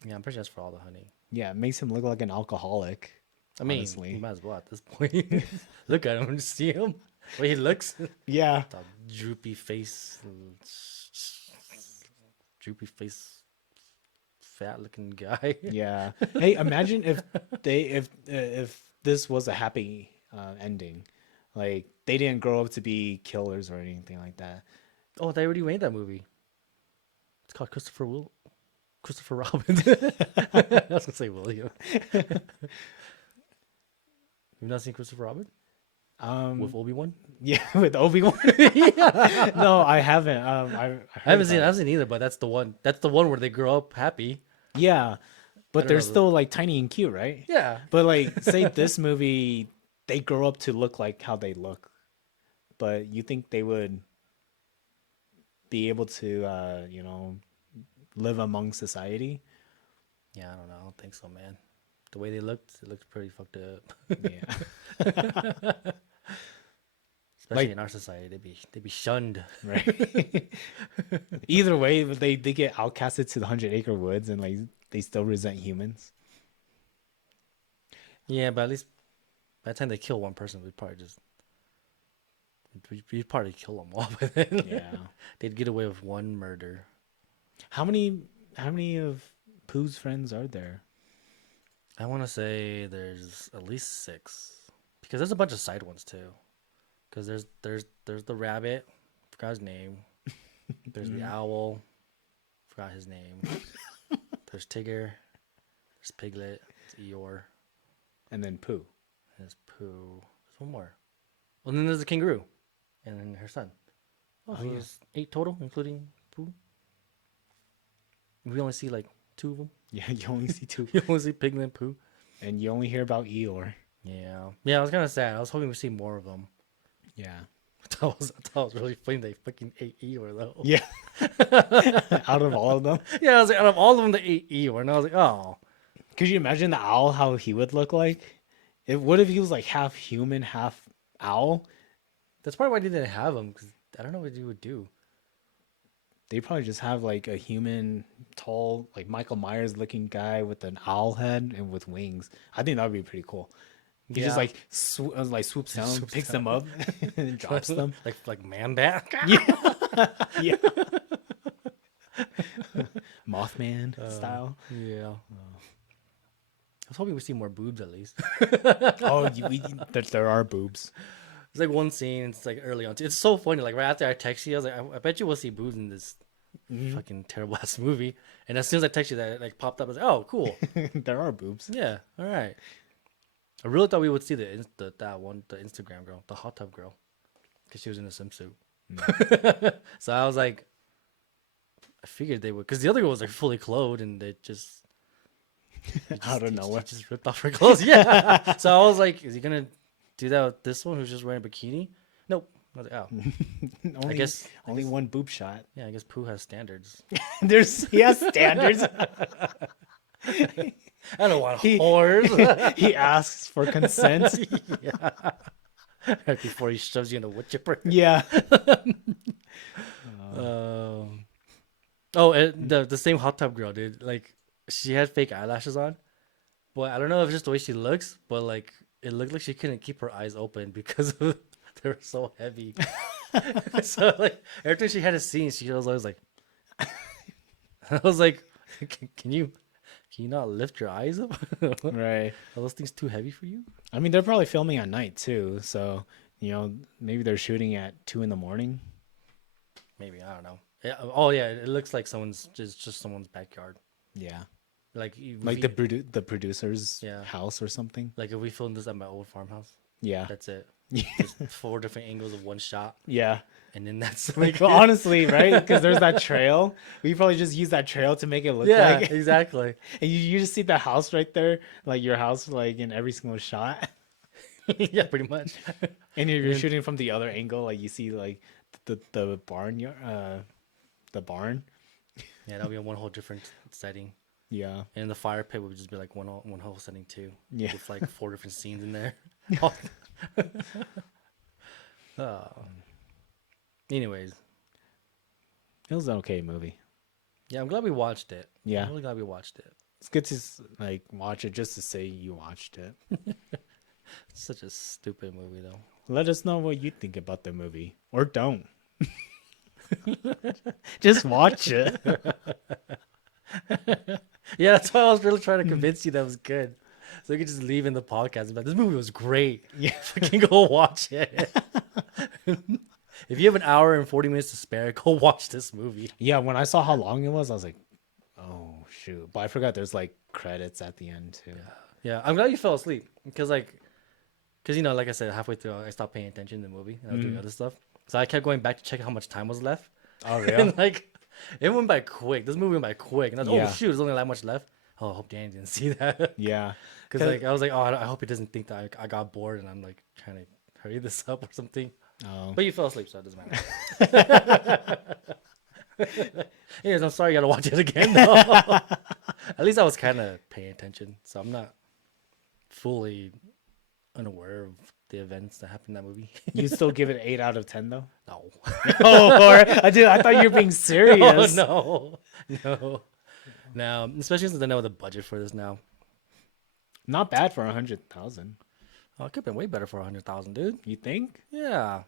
Yeah, I'm pretty sure that's for all the honey. Yeah, it makes him look like an alcoholic. I mean, honestly. you might as well at this point. Look at him. See him. The way he looks. Yeah. The droopy face. Droopy face. Fat looking guy. Yeah. Hey, imagine if this was a happy ending, like they didn't grow up to be killers or anything like that. Oh, they already made that movie. It's called Christopher Robin. I was gonna say William. You've not seen Christopher Robin with Obi-Wan? Yeah, with Obi-Wan. Yeah. No, I haven't. I haven't seen either, but that's the one. That's the one where they grow up happy. Yeah, but don't they're know. still like tiny and cute, right? Yeah. But like, say this movie, they grow up to look like how they look, but you think they would be able to, live among society? Yeah, I don't know. I don't think so, man. The way it looked pretty fucked up. Yeah, Especially in our society, they'd be shunned. right. Either way, but they get outcasted to the 100 Acre Woods, and like they still resent humans. Yeah, but at least by the time they kill one person, we'd probably kill them all by then. Yeah. They'd get away with one murder. How many of Pooh's friends are there? I want to say there's at least 6, because there's a bunch of side ones too. Because there's the rabbit, forgot his name. There's the owl, forgot his name. There's Tigger. There's Piglet. There's Eeyore. And then Pooh. There's Pooh. There's one more. Well, then there's the kangaroo, and then her son. Oh, so yeah. there's 8 total, including Pooh. We only see like 2 of them. Yeah, you only see 2. You only see Piglet and Pooh. And you only hear about Eeyore. Yeah. I was kind of sad. I was hoping we see more of them. Yeah. I thought it was really funny they fucking ate Eeyore though. Yeah. Out of all of them. Yeah, I was like, out of all of them, they ate Eeyore, and I was like, oh. Could you imagine the owl, how he would look like? What if he was like half human, half owl? That's probably why they didn't have him, because I don't know what he would do. They probably just have like a human, tall, like Michael Myers looking guy with an owl head and with wings. I think that would be pretty cool. He just Yeah. like like swoops Just down, swoops picks them down. up, and drops them. like man bat. Yeah, yeah, Mothman style. Yeah. I was hoping we'd see more boobs at least. Oh, there are boobs. It's like one scene. It's like early on. It's so funny. Like right after I text you, I was like, I bet you we'll see boobs in this fucking terrible ass movie. And as soon as I text you, that it, like popped up. I was like, oh, cool. There are boobs. Yeah. All right. I really thought we would see the Instagram girl, the hot tub girl, because she was in a swimsuit. So I was like, I figured they would, because the other girl was like fully clothed, and Out of nowhere. just ripped off her clothes. Yeah. So I was like, is he gonna do that with this one who's just wearing a bikini? Nope. I was like, oh, Only, guess- only one boob shot. yeah. I guess Pooh has standards. He has standards. I don't want He- whores. He asks for consent. Yeah. Right before he shoves you in a wood chipper. Yeah. Oh, and the same hot tub girl, dude. Like, she had fake eyelashes on, but I don't know if it's just the way she looks, but like it looked like she couldn't keep her eyes open because of, they were so heavy. So like every time she had a scene, she was always like, I was like, can you not lift your eyes up? Are Right. those things too heavy for you? I mean, they're probably filming at night too, so maybe they're shooting at 2 a.m. Maybe, I don't know. Yeah, oh yeah, it looks like just someone's backyard. Yeah, Like like the producer's Yeah. house or something. like if we filmed this at my old farmhouse, Yeah, that's it. Just 4 different angles of one shot, yeah. and then that's Like honestly, right? Because there's that trail. We probably just use that trail to make it look yeah, like. exactly. And you just see the house right there, like your house, like in every single shot. Yeah, pretty much. And if you're shooting from the other angle, like you see like the barnyard, the barn. Yeah, that'll be one whole different setting. Yeah, And the fire pit would just be like one whole setting too. Yeah. With like 4 different scenes in there. Oh. Anyways, it was an okay movie. yeah, I'm glad we watched it. Yeah. I'm really glad we watched it. It's good to like watch it just to say you watched it. It's such a stupid movie though. Let us know what you think about the movie, or don't. Just watch it. Yeah, that's why I was really trying to convince you that was good. So you could just leave in the podcast. But this movie was great. Yeah. Fucking go watch it. If you have an hour and 40 minutes to spare, go watch this movie. Yeah, when I saw how long it was, I was like, oh shoot. But I forgot there's like credits at the end too. Yeah, I'm glad you fell asleep. Because like I said, halfway through, I stopped paying attention to the movie. And I was doing other stuff. So I kept going back to check how much time was left. Oh really? And like, it went by quick. This movie went by quick. And I was Yeah. oh shoot, there's only that much left. Oh, I hope Danny didn't see that. Yeah. Because like I was like, oh, I hope he doesn't think that I got bored and I'm like trying to hurry this up or something. Oh. But you fell asleep, so it doesn't matter. Anyways, I'm sorry you gotta watch it again. Though. At least I was kind of paying attention, so I'm not fully unaware of the events that happened in that movie. You still give it 8 out of 10 though? No. Oh, or I thought you were being serious. Oh, no. Especially since I know the budget for this now. Not bad for 100,000. Oh, it could have been way better for 100,000, dude. You think? Yeah.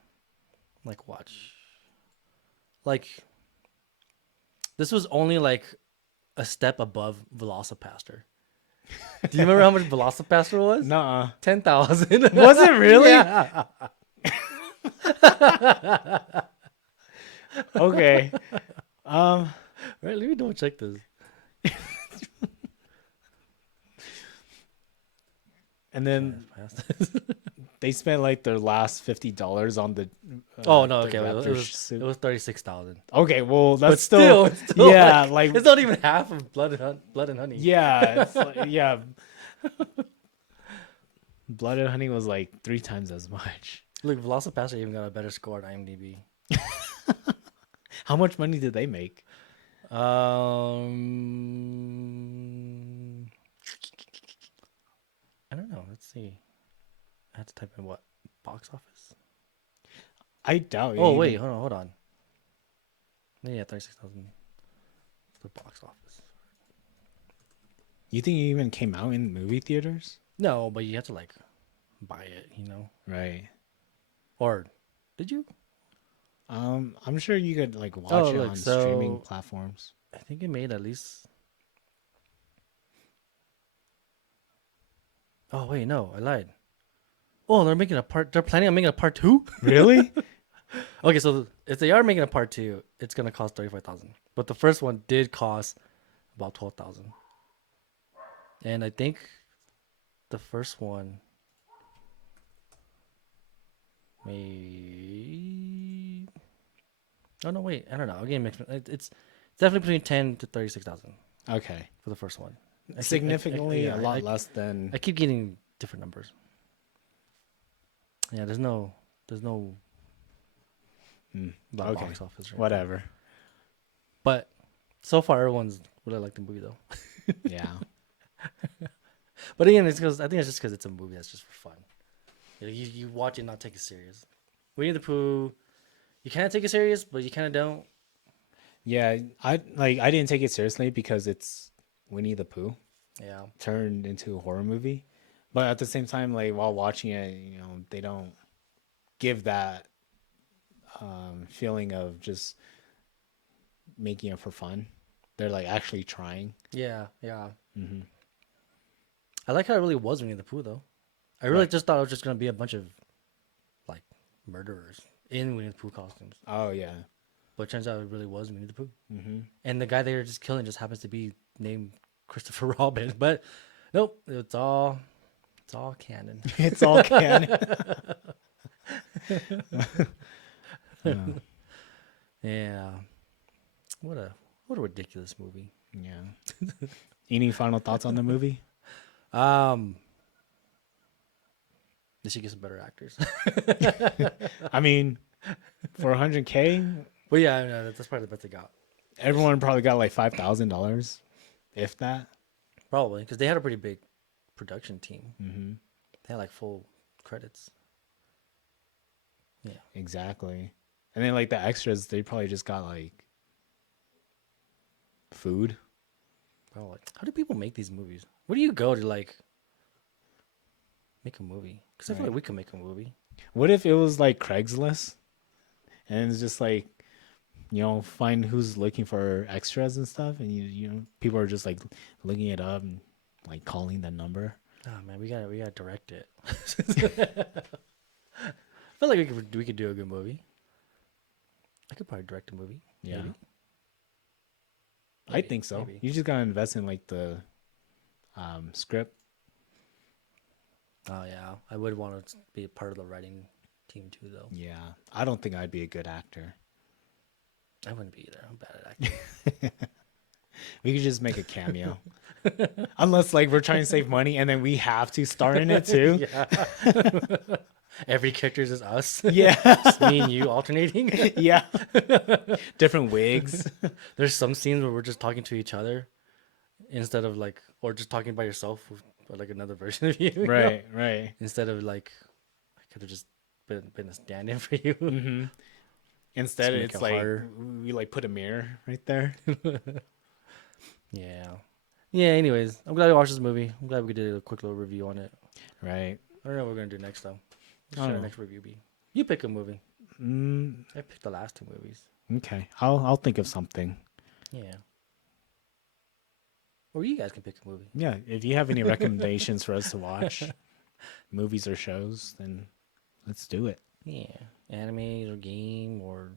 Like, watch. Like, this was only like a step above Velocipaster. Do you remember how much Velocipaster was? Nuh-uh. 10,000. Was it really? Yeah. Okay. Right, let me double check this. And then they spent like their last $50 on the. Oh no, the okay, Raptor suit. it was 36,000. Okay, well But that's still, it's still yeah, like it's not even half of Blood and Honey. yeah, it's like, yeah. Blood and Honey was like 3 times as much. Look, Velocipaster even got a better score on IMDb. How much money did they make? I don't know. Let's see. I had to type in what box office. I doubt. Oh it. wait, hold on. Yeah, 36,000 for the box office. You think it even came out in movie theaters? No, but you have to like buy it, Right. Or did you? I'm sure you could like Oh, watch it look. on streaming So platforms. I think it made at least. Oh wait, no, I lied. Oh, they're making a part. They're planning on making a part two. Really? Okay, so if they are making a part two, it's gonna cost 35,000. But the first one did cost about 12,000, and I think the first one may. Oh no, wait, I don't know. Again, it's definitely between 10 to 36,000 Okay. for the first one. Significantly Yeah, a lot less than. I keep getting different numbers. Yeah, there's no about Okay. box office right now. Whatever. But so far, everyone's really liked the movie though. Yeah. But again, it's because I think it's just because it's a movie that's just for fun. You watch it, not take it serious. Winnie the Pooh, you kind of take it serious, but you kind of don't. Yeah, I didn't take it seriously because it's Winnie the Pooh Yeah, turned into a horror movie. But at the same time, like while watching it, they don't give that feeling of just making it for fun. They're like actually trying. yeah. Hmm. I like how it really was Winnie the Pooh though. I really Right. just thought it was just gonna be a bunch of like murderers in Winnie the Pooh costumes, Oh yeah. but it turns out it really was Winnie the Pooh. Hmm. And the guy they were just killing just happens to be named Christopher Robin. But nope, it's all canon. It's all canon. Yeah. Yeah. What a ridiculous movie. Yeah. Any final thoughts on the movie? Um they should get some better actors. I mean, for 100K, But yeah, no, that's probably the best they got. everyone probably got like $5,000, if that. Probably because they had a pretty big production team. Hmm. They had like full credits. Yeah. Exactly. And then like the extras, they probably just got like food. Probably. How do people make these movies? Where do you go to like make a movie? Because I feel Right. like we could make a movie. What if it was like Craigslist and it's just like, find who's looking for extras and stuff, and people are just like looking it up and like calling the number. Oh man, we gotta direct it. I feel like we could do a good movie. I could probably direct a movie. Yeah. Maybe. I think so. Maybe. You just gotta invest in like the script. Oh yeah, I would want to be a part of the writing team too, though. Yeah, I don't think I'd be a good actor. I wouldn't be either. I'm bad at acting. We could just make a cameo. Unless like we're trying to save money and then we have to star in it too. Yeah. Every character is just us. Yeah. Just me and you alternating. Yeah. Different wigs. There's some scenes where we're just talking to each other instead of like, or just talking by yourself with like another version of you. you know? Right, right. Instead of like, I could have just been a stand-in for you. Mm-hmm. Instead, make it's it like harder. we like put a mirror right there. Yeah. Yeah. Anyways, I'm glad we watched this movie. I'm glad we did a quick little review on it. Right. I don't know what we're gonna do next though. What I should don't our know. next review be? You pick a movie. Mm, I picked the last two movies. okay. I'll think of something. Yeah. Or you guys can pick a movie. Yeah. If you have any recommendations for us to watch, movies or shows, then let's do it. Yeah. Anime or game or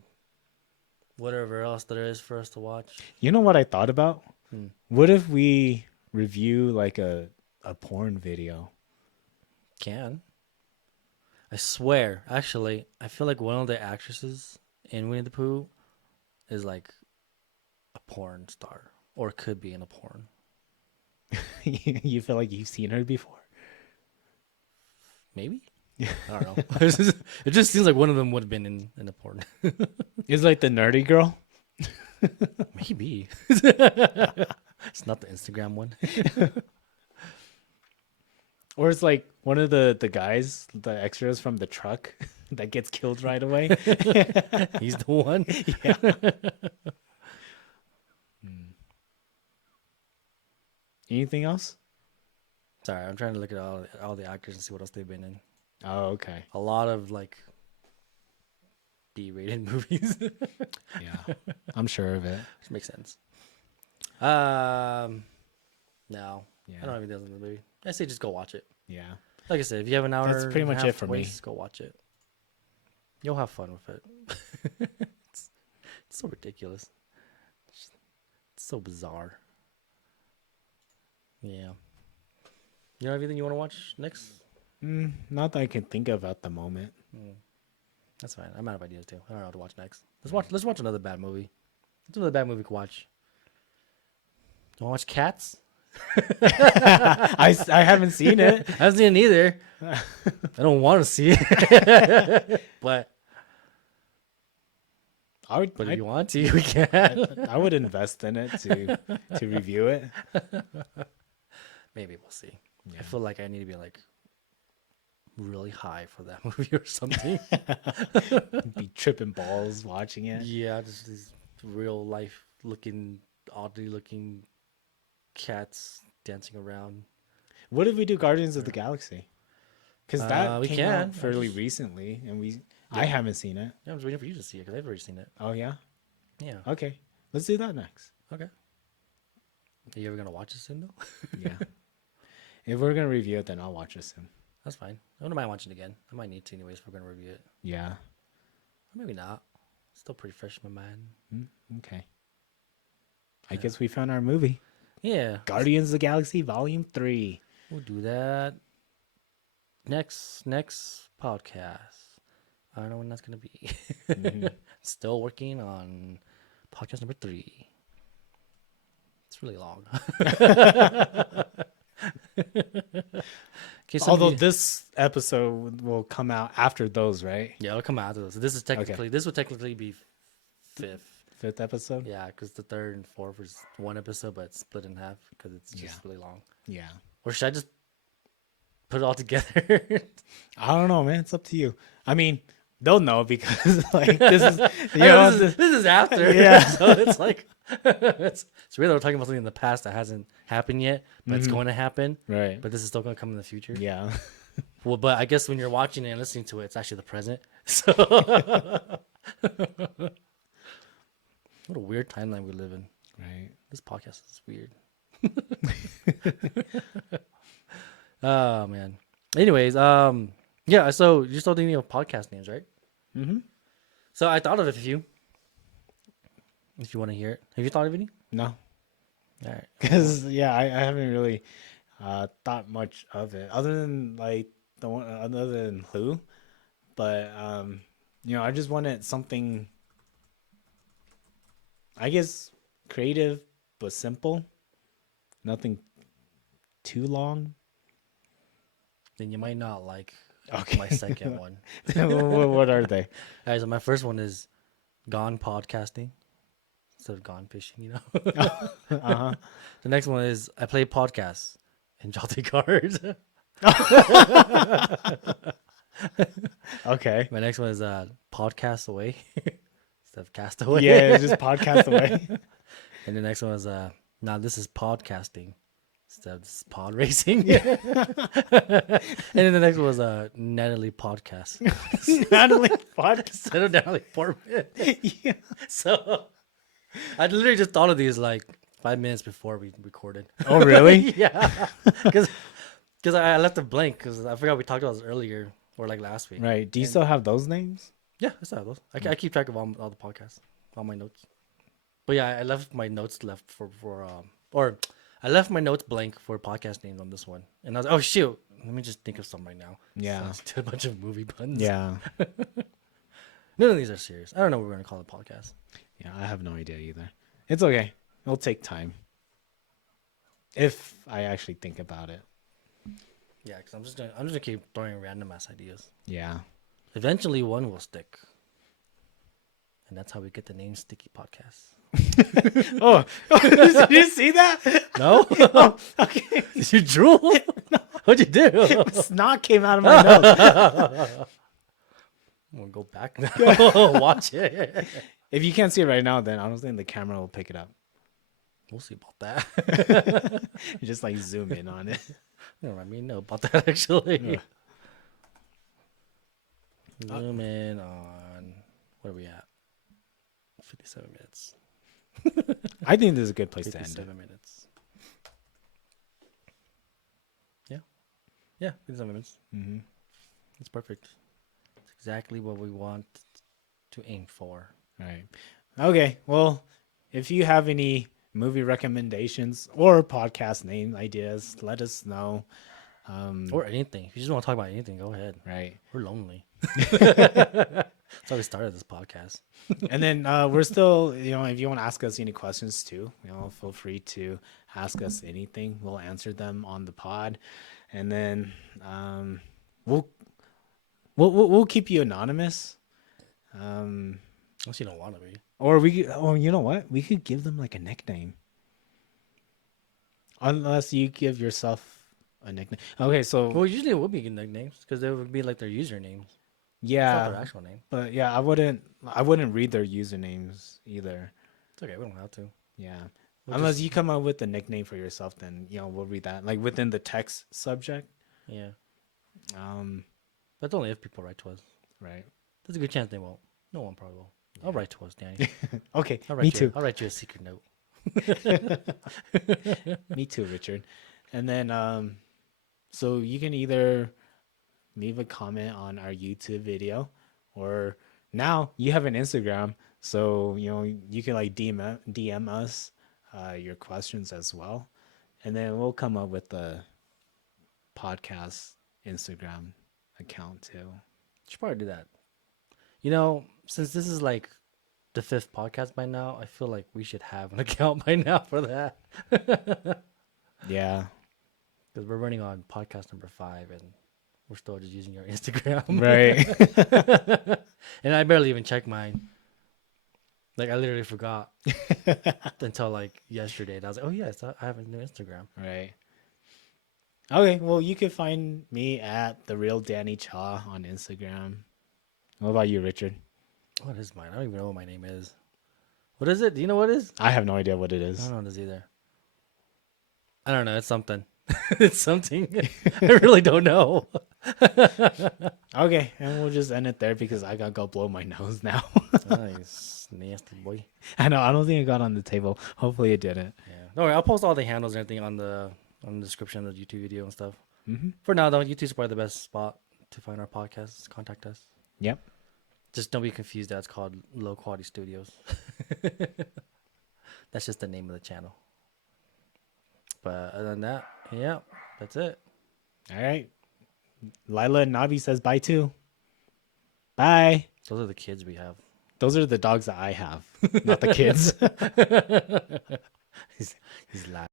whatever else there is for us to watch. You know what I thought about? Hmm. What if we review like a porn video? Can. I swear, actually, I feel like one of the actresses in Winnie the Pooh is like a porn star or could be in a porn. You feel like you've seen her before? Maybe? I don't know. It just seems like one of them would have been in a porn. Is like the nerdy girl? Maybe. It's not the Instagram one. Or it's like one of the guys, the extras from the truck. that gets killed right away. He's the one. Yeah. Anything else? Sorry, I'm trying to look at all the actors and see what else they've been in. Oh, okay. A lot of like B-rated movies. Yeah, I'm sure of it. Which makes sense. No, Yeah. I don't have anything else in the movie. I say just go watch it. Yeah. Like I said, if you have an hour, That's pretty and a much half it for to me. waste, go watch it. You'll have fun with it. it's, it's so ridiculous. It's so bizarre. Yeah. You know anything you want to watch next? Not that I can think of at the moment. That's fine. I'm out of ideas too. I don't know what to watch next. Let's watch another bad movie. What's another bad movie we can watch? You want to watch Cats? I haven't seen it. I haven't seen it either. I don't want to see it. But if you want to, we can. I would invest in it to review it. Maybe we'll see. Yeah. I feel like I need to be like really high for that movie or something. Be tripping balls watching it. Yeah, just these real life looking, oddly looking cats dancing around. What if we do Guardians of the Galaxy? Because that came out fairly just recently, and I haven't seen it. Yeah, I was waiting for you to see it because I've already seen it. Oh yeah. Yeah. Okay, let's do that next. Okay. Are you ever gonna watch it soon though? Yeah. If we're gonna review it, then I'll watch it soon. That's fine. I don't mind watching it again. I might need to anyways if we're gonna review it. Yeah. Or maybe not. Still pretty fresh in my mind. Okay. I guess we found our movie. Yeah. Guardians of the Galaxy Volume 3. We'll do that next podcast. I don't know when that's gonna be. Still working on podcast number 3. It's really long. Although this episode will come out after those, right? Yeah, it'll come out after those. So this would technically be fifth episode. Yeah, because the third and fourth is one episode, but it's split in half because it's just really long. Yeah. Or should I just put it all together? I don't know, man. It's up to you. I mean, they'll know because like this is this is after. Yeah. So it's like it's really we're talking about something in the past that hasn't happened yet, but it's going to happen. Right. But this is still going to come in the future. Yeah. Well, but I guess when you're watching it and listening to it, it's actually the present. So what a weird timeline we live in. Right. This podcast is weird. Oh man. Anyways, yeah. So you're still thinking of podcast names, right? Mm-hmm. So I thought of a few. If you want to hear it, have you thought of any? No. All right. Because I haven't really thought much of it other than like the one other than Who, but I just wanted something, I guess, creative but simple, nothing too long. Then you might not like Okay. my second one. What are they? All right, so my first one is Gone Podcasting instead of Gone Fishing, you know? Uh-huh. The next one is I Play Podcasts and Jolty Cards. Okay. My next one is Podcast Away instead of Castaway. Yeah, just podcast away. And the next one is now this is podcasting instead of this is pod racing. And then the next one was Natalie Podcast. Natalie podcast. Instead of Natalie Portman. Yeah. So I literally just thought of these like 5 minutes before we recorded. Oh, really? Yeah. Because I left it blank because I forgot we talked about this earlier or like last week. Right. Do you still have those names? Yeah, I still have those. I keep track of all the podcasts, all my notes. But yeah, I left my notes left or I left my notes blank for podcast names on this one. And I was like, oh shoot, let me just think of some right now. Yeah. So I just did a bunch of movie puns. Yeah. None of these are serious. I don't know what we're going to call the podcast. Yeah, I have no idea either. It's okay. It'll take time. If I actually think about it. Yeah, because I'm just gonna keep throwing random ass ideas. Yeah. Eventually, one will stick, and that's how we get the name Sticky Podcast. Oh, did you see that? No. Oh, okay. Did you drool? No. What'd you do? Snot came out of my nose. I'm gonna go back now. Watch it. If you can't see it right now, then I don't think the camera will pick it up. We'll see about that. You just like zoom in on it. No, I mean, know about that actually. Ugh. Zoom in on where are we at? 57 minutes. I think this is a good place to end it. 57 minutes. Yeah. Yeah, 57 minutes. Mm-hmm. It's perfect. It's exactly what we want to aim for. Right. Okay. Well, if you have any movie recommendations or podcast name ideas, let us know. Or anything. If you just want to talk about anything, go ahead. Right. We're lonely. That's why we started this podcast. And then we're still, if you want to ask us any questions too, feel free to ask us anything. We'll answer them on the pod. And then we'll keep you anonymous. Unless you don't want to be. Or you know what? We could give them like a nickname. Unless you give yourself a nickname. Okay, so Well, usually it would be good nicknames because they would be like their usernames. It's not yeah, their actual name. but yeah, I wouldn't read their usernames either. It's okay. We don't have to. Yeah. We'll Unless just- you come up with a nickname for yourself, then we'll read that like within the text subject. Yeah. Um, That's only if people write to us. right. There's a good chance they won't. No one probably will. I'll write to us, Danny. Okay. I'll write Me you, too. I'll write you a secret note. Me too, Richard. And then so you can either leave a comment on our YouTube video, or now you have an Instagram, so you can like DM us your questions as well, and then we'll come up with the podcast Instagram account too. Should probably do that. Since this is like the 5th podcast by now, I feel like we should have an account by now for that. Yeah. Because we're running on podcast number 5 and we're still just using your Instagram. Right. And I barely even checked mine. Like, I literally forgot until like yesterday. And I was like, oh, yes, I have a new Instagram. Right. Okay, well, you can find me at The Real Danny Cha on Instagram. What about you, Richard? What is mine? I don't even know what my name is. What is it? Do you know what it is? I have no idea what it I is. don't know this either. I don't know. It's something. It's something. I really don't know. Okay, and we'll just end it there because I gotta go blow my nose now. Nice. Nasty boy. I know, I don't think it got on the table. Hopefully it didn't. Yeah. Don't worry. I'll post all the handles and everything on the description of the YouTube video and stuff. Mm-hmm. For now, though, YouTube's probably the best spot to find our podcasts. Contact us. Yep. Just don't be confused. That's called Loqualitystudios. That's just the name of the channel. But other than that, yeah, that's it. All right. Lila and Navi says bye too. Bye. Those are the kids we have. Those are the dogs that I have, not the kids. He's laughing.